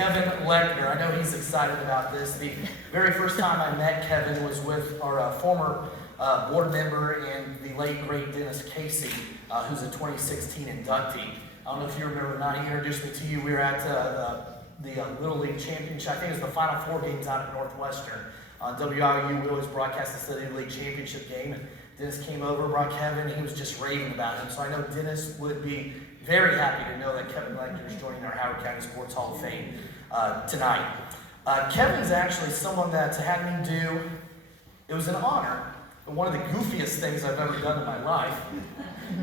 Kevin Lechner. I know he's excited about this. The very first time I met Kevin was with our former board member and the late, great Dennis Casey, who's a 2016 inductee. I don't know if you remember or not. He introduced me to you. We were at the Little League Championship. I think it was the Final Four games out at Northwestern. On WIU, we always broadcast the Little League Championship game, and Dennis came over, brought Kevin, and he was just raving about him. So I know Dennis would be very happy to know that Kevin Lechner is joining our Howard County Sports Hall of Fame tonight. Kevin's actually someone that had me do, it was an honor, but one of the goofiest things I've ever done in my life.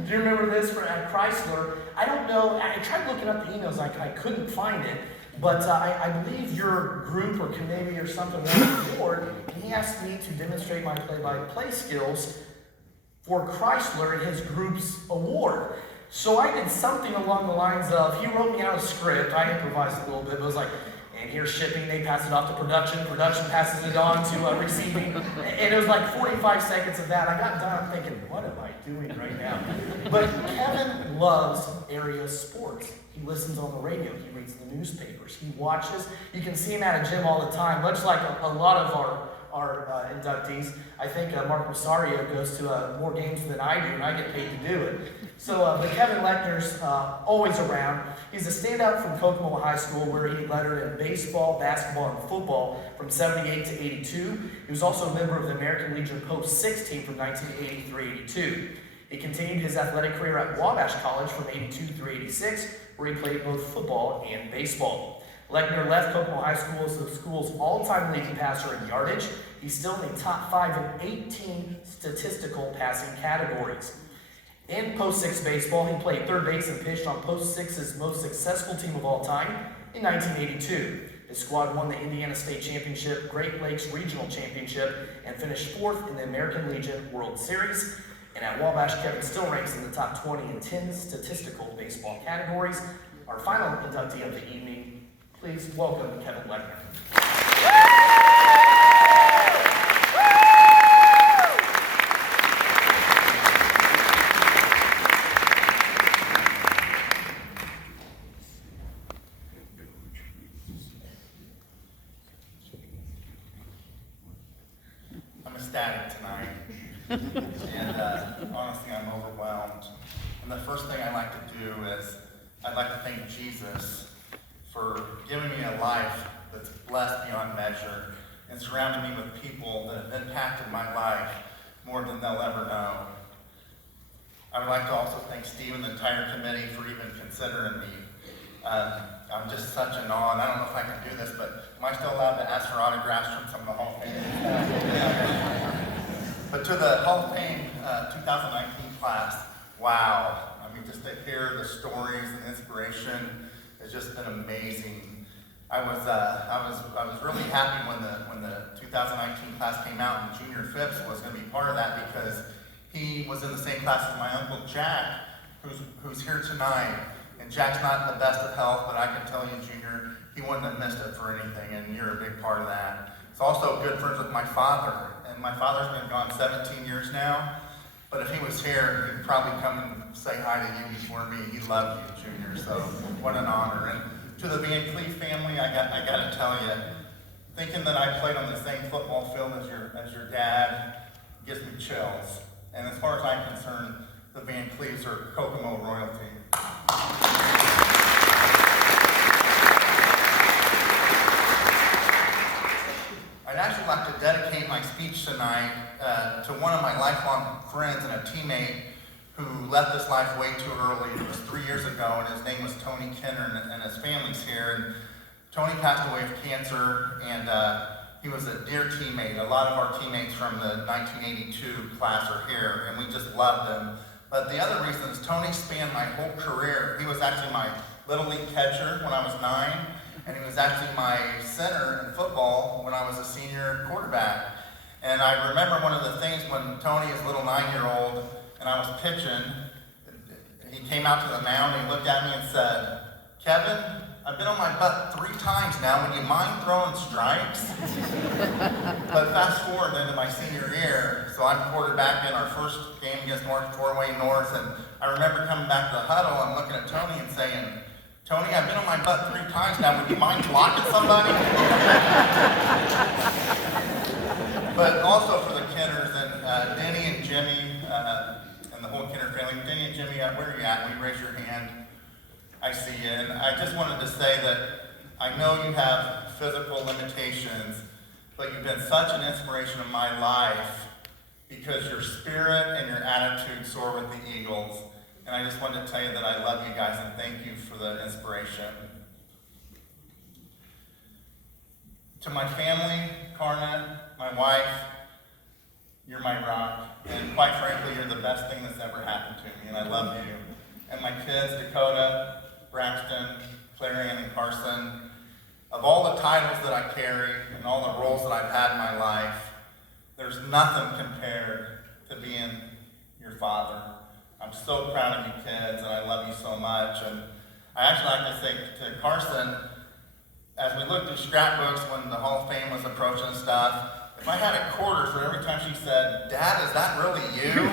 Do you remember this at Chrysler? I don't know, I tried looking up the emails, I couldn't find it, but I believe your group or committee or something went on the board, and he asked me to demonstrate my play-by-play skills for Chrysler in his group's award. So I did something along the lines of, he wrote me out a script, I improvised a little bit, but it was like, and here's shipping, they pass it off to production passes it on to receiving, and it was like 45 seconds of that. I got done thinking, what am I doing right now? But Kevin loves area sports. He listens on the radio, he reads the newspapers, he watches. You can see him at a gym all the time, much like a lot of our inductees. I think Mark Rosario goes to more games than I do, and I get paid to do it. So, but Kevin Lechner's always around. He's a standout from Kokomo High School, where he lettered in baseball, basketball, and football from 78 to 82. He was also a member of the American Legion Post 6 team from 1983-82. He continued his athletic career at Wabash College from 82 through 86, where he played both football and baseball. Lechner left Kokomo High School as the school's all-time leading passer in yardage. He's still in the top 5 in 18 statistical passing categories. In Post 6 baseball, he played third base and pitched on Post 6's most successful team of all time in 1982. His squad won the Indiana State Championship, Great Lakes Regional Championship, and finished 4th in the American Legion World Series. And at Wabash, Kevin still ranks in the top 20 in 10 statistical baseball categories. Our final inductee of the evening, please welcome Kevin Lechner. I'm ecstatic tonight, and honestly, I'm overwhelmed. And the first thing I'd like to do is I'd like to thank Jesus for giving me a life that's blessed beyond measure and surrounding me with people that have impacted my life more than they'll ever know. I would like to also thank Steve and the entire committee for even considering me. I'm just such an awe, and I don't know if I can do this, but am I still allowed to ask for autographs from some of the Hall of Fame? But to the Hall of Fame 2019 class, wow. I mean, just to hear the stories and inspiration has just been amazing. I was really happy when the 2019 class came out, and Junior Phipps was going to be part of that because he was in the same class as my Uncle Jack, who's here tonight. And Jack's not in the best of health, but I can tell you, Junior, he wouldn't have missed it for anything, and you're a big part of that. He's also good friends with my father, and my father's been gone 17 years now, but if he was here, he'd probably come and say hi to you before me. He loved you, Junior, so what an honor. And to the Van Cleef family, I got to tell you, thinking that I played on the same football field as your dad gives me chills. And as far as I'm concerned, the Van Cleefs are Kokomo royalty. I'd actually like to dedicate my speech tonight to one of my lifelong friends and a teammate who left this life way too early. It was 3 years ago, and his name was Tony Kenner, and his family's here. And Tony passed away of cancer, and he was a dear teammate. A lot of our teammates from the 1982 class are here, and we just loved him. But the other reason is Tony spanned my whole career. He was actually my Little League catcher when I was 9, and he was actually my center in football when I was a senior quarterback. And I remember one of the things when Tony, his little 9-year-old, and I was pitching, he came out to the mound and he looked at me and said, "Kevin, I've been on my butt 3 times now. Would you mind throwing strikes?" But fast forward into my senior year, so I'm quarterbacking our first game against North Four-Way North, and I remember coming back to the huddle and looking at Tony and saying, Tony, I've been on my butt 3 times now. Would you mind blocking somebody? But also for the Kenners and Denny and Jimmy and the whole Kenner family. Denny and Jimmy, where are you at? Will you raise your hand? I see you. And I just wanted to say that I know you have physical limitations, but you've been such an inspiration in my life because your spirit and your attitude soar with the eagles. And I just wanted to tell you that I love you guys and thank you for the inspiration. To my family, Karna, my wife, you're my rock. And quite frankly, you're the best thing that's ever happened to me, and I love you. And my kids, Dakota, Braxton, Clarion, and Carson, of all the titles that I carry and all the roles that I've had in my life, there's nothing compared to being your father. I'm so proud of you kids, and I love you so much. And I actually like to say to Carson, as we looked through scrapbooks when the Hall of Fame was approaching and stuff, if I had a quarter for every time she said, "Dad, is that really you?"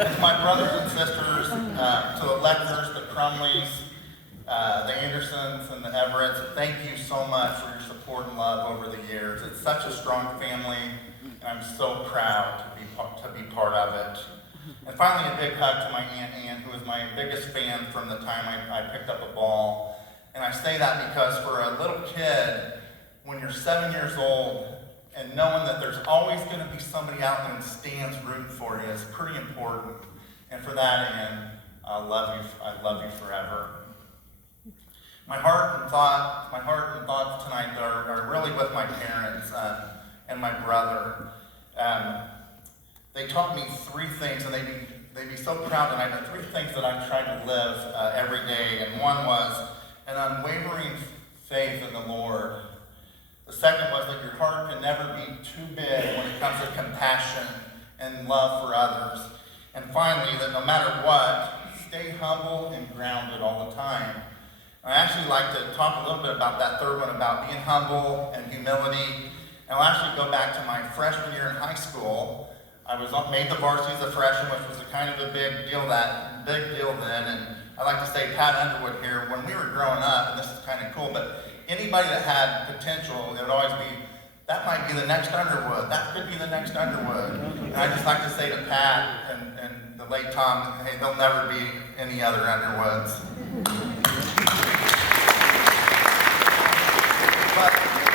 And to my brothers and sisters, to the Lechners, the Crumleys, the Andersons, and the Everetts, thank you so much for your support and love over the years. It's such a strong family, and I'm so proud to be part of it. And finally, a big hug to my Aunt Ann, who is my biggest fan from the time I picked up a ball. And I say that because for a little kid, when you're 7 years old, and knowing that there's always going to be somebody out there in the stands rooting for you is pretty important. And for that, Ann, I love you forever. My heart and thoughts tonight are really with my parents and my brother. They taught me 3 things, and they'd be so proud tonight. The 3 things that I tried to live every day, and one was an unwavering faith in the Lord. The second was that your heart can never be too big when it comes to compassion and love for others. And finally, that no matter what, stay humble and grounded all the time. I actually like to talk a little bit about that third one, about being humble and humility. And I'll actually go back to my freshman year in high school. I was made the varsity as a freshman, which was a kind of a big deal then. And I like to say Pat Underwood here, when we were growing up, and this is kind of cool, but anybody that had potential, it would always be, that might be the next Underwood. That could be the next Underwood. And I just like to say to Pat and the late Tom, hey, there'll never be any other Underwoods. But,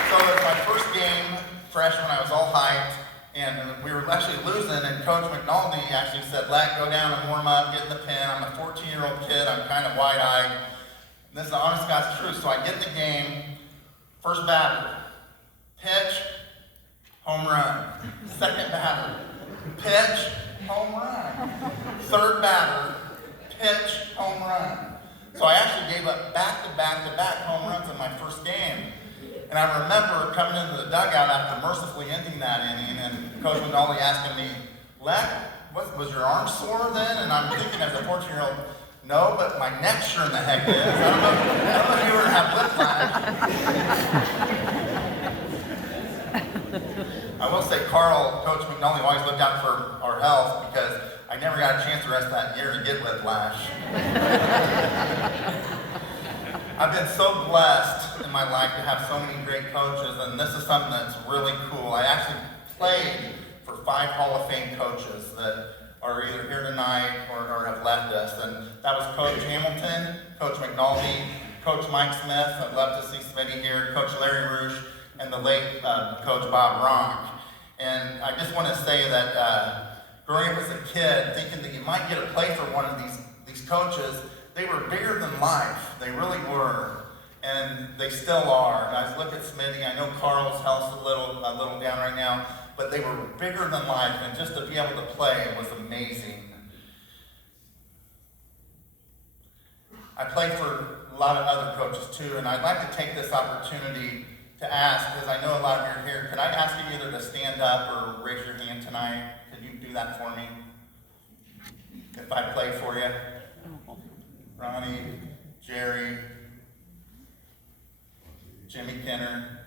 so it was my first game, freshman, I was all hyped, and we were actually losing, and Coach McNulty actually said, "Let go down and warm up, get in the pen." I'm a 14-year-old kid, I'm kind of wide-eyed. And this is the honest God's truth. So I get the game, first batter, pitch, home run. Second batter, pitch, home run. Third batter, pitch, home run. So I actually gave up back-to-back home runs in my first game. And I remember coming into the dugout after mercifully ending that inning, and Coach McNulty asking me, "Leck, was your arm sore then?" And I'm thinking as a 14-year-old, no, but my neck sure in the heck is. I don't know if you ever have whiplash. I will say Coach McNulty always looked out for our health because I never got a chance the rest of that year to get whiplash. I've been so blessed in my life to have so many great coaches, and this is something that's really cool. I actually played for 5 Hall of Fame coaches that are either here tonight or have left us, and that was Coach Hamilton, Coach McNulty, Coach Mike Smith. I'd love to see Smitty here, Coach Larry Roosh, and the late Coach Bob Ronk. And I just want to say that growing up as a kid, thinking that you might get a play for one of these coaches, they were bigger than life. They really were. And they still are. And I look at Smitty, I know Carl's health's a little down right now, but they were bigger than life, and just to be able to play was amazing. I played for a lot of other coaches too, and I'd like to take this opportunity to ask, because I know a lot of you are here, could I ask you either to stand up or raise your hand tonight? Could you do that for me? If I play for you? Ronnie, Jerry, Jimmy Kenner.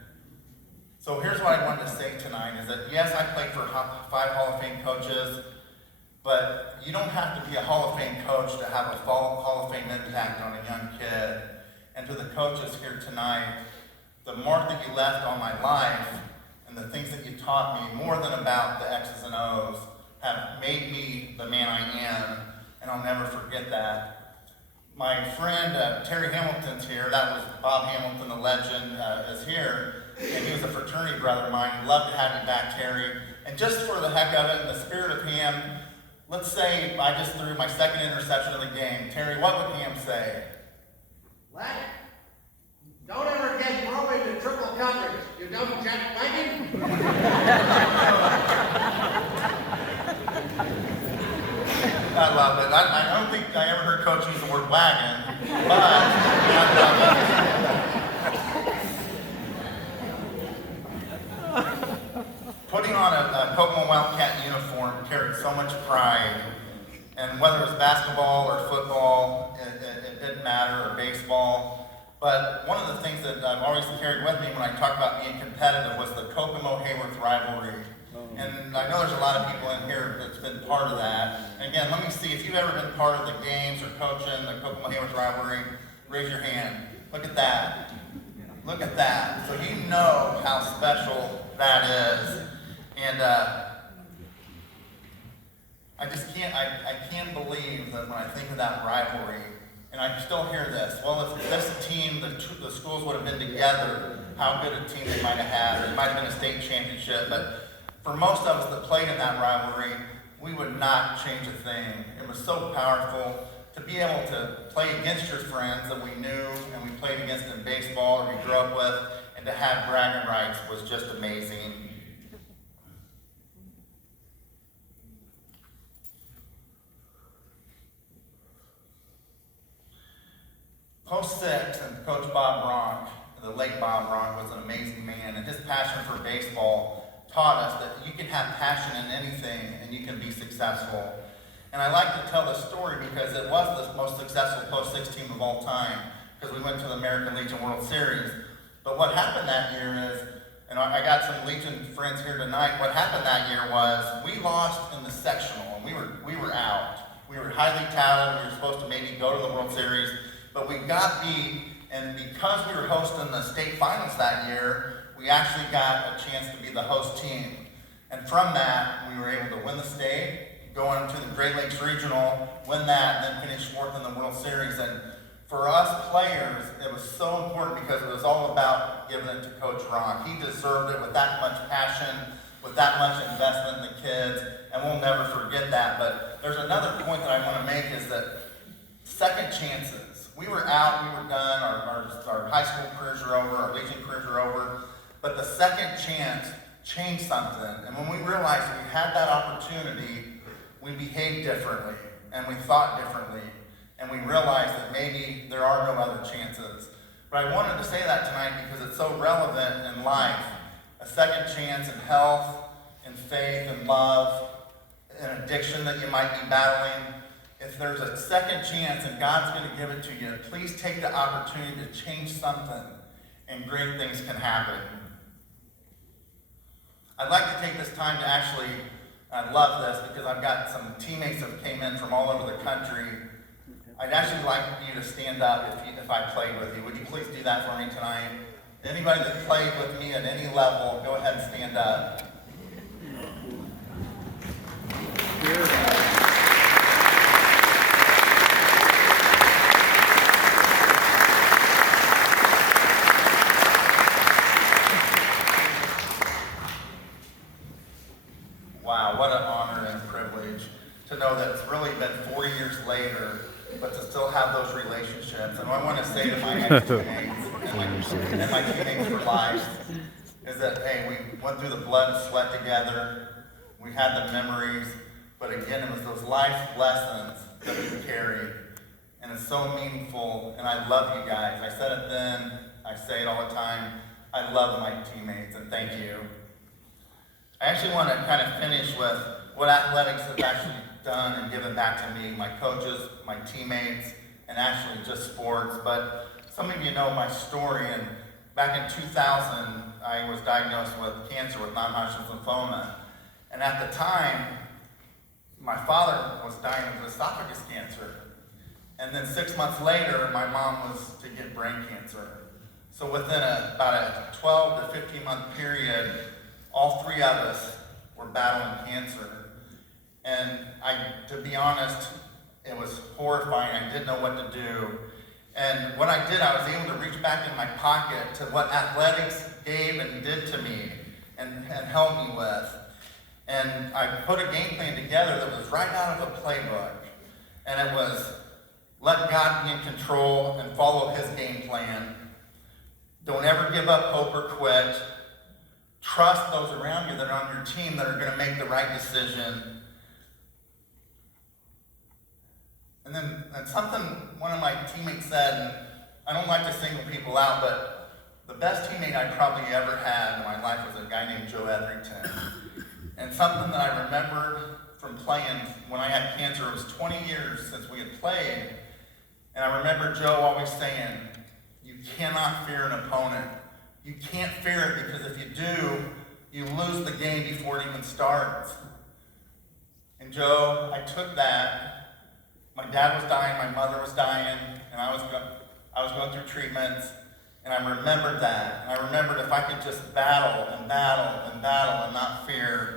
So here's what I wanted to say tonight, is that yes, I played for 5 Hall of Fame coaches, But you don't have to be a Hall of Fame coach to have a Hall of Fame impact on a young kid. And to the coaches here tonight, the mark that you left on my life and the things that you taught me, more than about the X's and O's, have made me the man I am, and I'll never forget that. My friend Terry Hamilton's here. That was Bob Hamilton, the legend, is here, and he was a fraternity brother of mine. Love to have you back, Terry. And just for the heck of it, in the spirit of Ham, let's say I just threw my second interception of the game. Terry, what would Ham say? What? Don't ever get thrown into triple coverage. You don't check wagon? I love it. I don't think I ever heard Coach use the word wagon, but I love it. Putting on a Kokomo Wildcat uniform carried so much pride, and whether it was basketball or football, it didn't matter, or baseball. But one of the things that I've always carried with me when I talk about being competitive was the Kokomo-Hayworth rivalry. And I know there's a lot of people in here that's been part of that. And again, let me see, if you've ever been part of the games or coaching the Kokomo-Hayworth rivalry, raise your hand. Look at that. Look at that. So you know how special that is. And I just can't, I can't believe that when I think of that rivalry, and I still hear this, well, if this team, the schools would have been together, how good a team they might have had. It might have been a state championship, but for most of us that played in that rivalry, we would not change a thing. It was so powerful to be able to play against your friends that we knew and we played against in baseball or we grew up with, and to have bragging rights was just amazing. Post 6 and Coach Bob Bronk, the late Bob Bronk, was an amazing man, and his passion for baseball taught us that you can have passion in anything and you can be successful. And I like to tell this story because it was the most successful Post 6 team of all time, because we went to the American Legion World Series. But what happened that year is, and I got some Legion friends here tonight, what happened that year was we lost in the sectional, and we were out. We were highly touted, we were supposed to maybe go to the World Series, but we got beat, and because we were hosting the state finals that year, we actually got a chance to be the host team. And from that, we were able to win the state, go on to the Great Lakes Regional, win that, and then finish fourth in the World Series. And for us players, it was so important because it was all about giving it to Coach Ron. He deserved it with that much passion, with that much investment in the kids, and we'll never forget that. But there's another point that I want to make is that second chances. We were out, we were done, our high school careers are over, our Legion careers are over, but the second chance changed something. And when we realized we had that opportunity, we behaved differently, and we thought differently, and we realized that maybe there are no other chances. But I wanted to say that tonight because it's so relevant in life. A second chance in health, in faith, in love, in addiction that you might be battling. If there's a second chance and God's going to give it to you, please take the opportunity to change something, and great things can happen. I'd like to take this time to actually, I love this because I've got some teammates that came in from all over the country. I'd actually like you to stand up if I played with you. Would you please do that for me tonight? Anybody that played with me at any level, go ahead and stand up. Wow, what an honor and privilege to know that it's really been 40 years later, but to still have those relationships. And what I want to say to my ex-teammates and my teammates for life is that, hey, we went through the blood and sweat together. We had the memories, but again, it was those life lessons that we carried. And it's so meaningful, and I love you guys. I said it then, I say it all the time. I love my teammates, and thank you. I actually want to kind of finish with what athletics have actually done and given back to me, my coaches, my teammates, and actually just sports. But some of you know my story, and back in 2000, I was diagnosed with cancer, with non-Hodgkin's lymphoma. And at the time, my father was dying of esophagus cancer. And then 6 months later, my mom was to get brain cancer. So within about a 12 to 15 month period, all three of us were battling cancer. And to be honest, it was horrifying. I didn't know what to do. And what I did, I was able to reach back in my pocket to what athletics gave and did to me and helped me with. And I put a game plan together that was right out of a playbook. And it was, let God be in control and follow his game plan. Don't ever give up hope or quit. Trust those around you that are on your team that are going to make the right decision. And then something one of my teammates said, and I don't like to single people out, but the best teammate I probably ever had in my life was a guy named Joe Etherington. And something that I remembered from playing when I had cancer, it was 20 years since we had played, and I remember Joe always saying, you cannot fear an opponent. You can't fear it because if you do, you lose the game before it even starts. And Joe, I took that. My dad was dying, my mother was dying, and I was going through treatments, and I remembered that. And I remembered if I could just battle and battle and battle and not fear,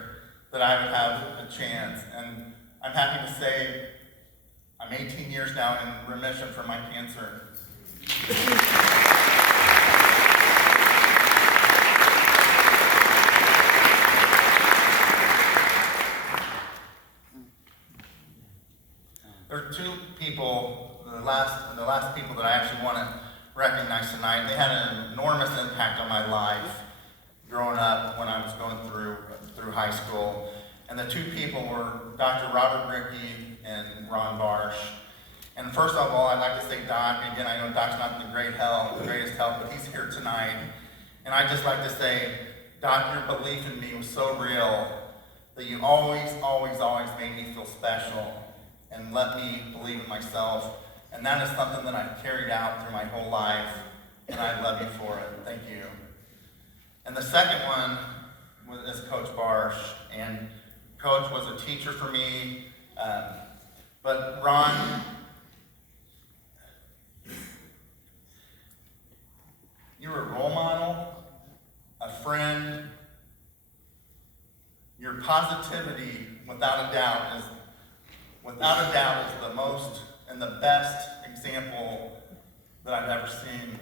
that I would have a chance. And I'm happy to say I'm 18 years now in remission from my cancer. There are two people, the last people that I actually want to recognize tonight. They had an enormous impact on my life growing up when I was going through high school. And the two people were Dr. Robert Rickey and Ron Barsh. And first of all, I'd like to say Doc. Again, I know Doc's not the greatest help, but he's here tonight. And I'd just like to say, Doc, your belief in me was so real that you always, always, always made me feel special and let me believe in myself. And that is something that I've carried out through my whole life, and I love you for it. Thank you. And the second one is Coach Barsh, and Coach was a teacher for me, but Ron, you were a role model, a friend. Your positivity, without a doubt, is the most and the best example that I've ever seen.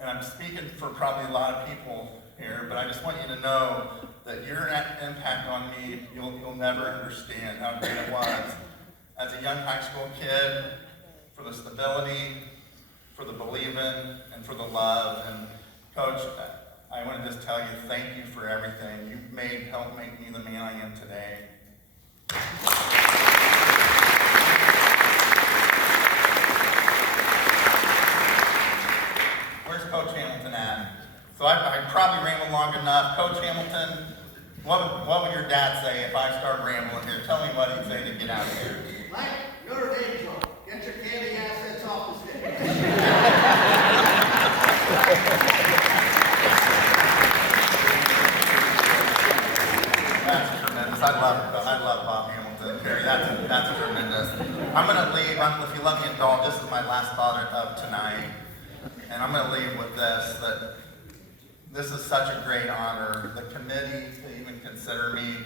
And I'm speaking for probably a lot of people here, but I just want you to know that your impact on me, you'll never understand how great it was. As a young high school kid, for the stability, for the believing, and for the love. And Coach, I want to just tell you, thank you for everything. You've helped make me the man I am today. Where's Coach Hamilton at? So I probably rambled long enough. Coach Hamilton, what would your dad say if I start rambling here? Tell me what he'd say to get out of here. Like Notre Dame's on. Get your candy assets off the stage. That's tremendous. I love Bob Hamilton. Carrie, that's tremendous. I'm going to leave. If you let me indulge, this is my last thought of tonight. And I'm going to leave with this, that this is such a great honor. The committee to even consider me,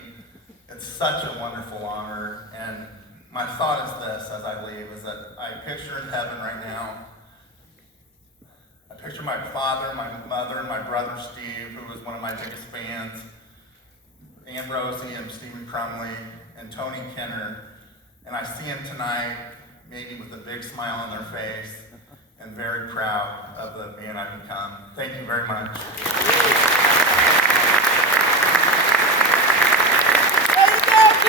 it's such a wonderful honor. And my thought is this as I leave, is that I picture in heaven right now, I picture my father, my mother, and my brother Steve, who was one of my biggest fans, Aunt Rosie and Stephen Crumley, and Tony Kenner. And I see them tonight, maybe with a big smile on their face, and very proud of the man I've become. Thank you very much.